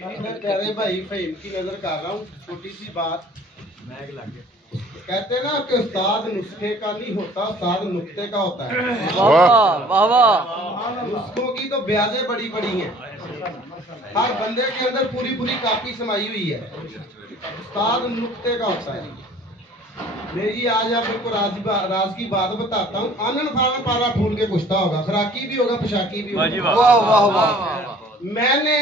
अपने प्यारे भाई फहीम की नजर कर रहा हूँ। छोटी सी बात, कहते हैं ना कि उस्ताद नुस्खे का नहीं होता, उस्ताद नुक्ते का होता है। वाह वाह। नुस्खों की तो ब्याजें बड़ी बड़ी हैं, हर बंदे के अंदर पूरी पूरी कापी समाई हुई है। उस्ताद नुक्ते का होता है। मैं जी आज आपको राज की बात बताता हूँ। आनन फानन पारा फूल के पूछता होगा, खराकी भी होगा, पोशाकी भी होगा। वाह वाह वाह। मैंने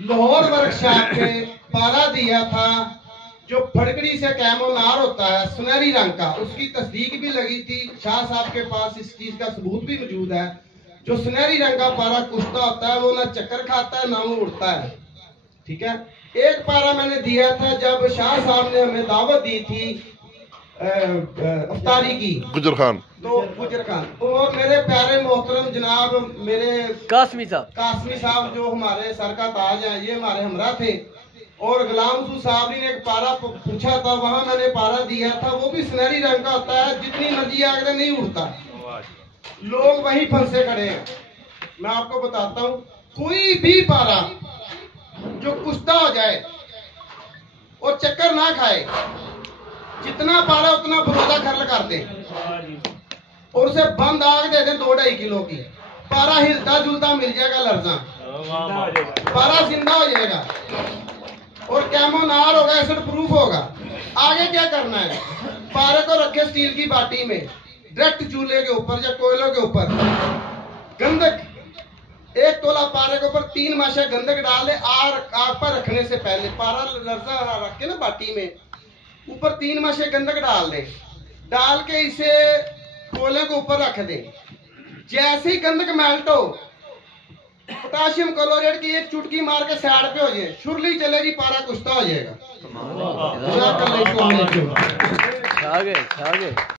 लाहौर वर्कशॉप पे पारा दिया था जो फड़कड़ी से कैमोनार होता है, सुनहरी रंग का। उसकी तस्दीक भी लगी थी, शाह साहब के पास इस चीज का सबूत भी मौजूद है। जो सुनहरी रंग का पारा कुश्ता होता है वो ना चक्कर खाता है ना वो उड़ता है। ठीक है। एक पारा मैंने दिया था जब शाह साहब ने हमें दावत दी थी अफ्तारी की, गुजर खान, तो गुजर खान और मेरे प्यारे मोहतरम जनाब मेरे कासमी साहब जो हमारे सर का ताज है, ये हमारे हमरा थे। और गुलाम सू साहब ने एक पारा पूछा था, वहां मैंने पारा दिया था। वो भी सुनहरी रंग का होता है, जितनी मर्जी आगे नहीं उड़ता। लोग वहीं फंसे खड़े हैं। मैं आपको बताता हूँ, कोई भी पारा जो कुश्ता हो जाए और चक्कर ना खाए, जितना पारा उतना बरोदा खरल कर दे और उसे बंद आग दे दे 2-2.5 किलो की, पारा हिलता जुलता मिल जाएगा, लर्जा पारा जिंदा हो जाएगा और कैमोनार होगा, एसिड प्रूफ होगा। आगे क्या करना है, पारे को रखे स्टील की बाटी में, डायरेक्ट चूल्हे के ऊपर या कोयलों के ऊपर गंधक 1 तोला पारे के ऊपर 3 माशा गंधक डाल दे। आग पर रखने से पहले पारा लर्जा रख के ना बाटी में ऊपर 3 माशे गंधक डाल दे, डाल के इसे कोयले के ऊपर रख दे। जैसे ही गंधक मेल्ट हो, पोटाशियम क्लोराइड की एक चुटकी मार के साइड पे हो जाए, शुरली चलेगी, पारा कुश्ता हो जाएगा।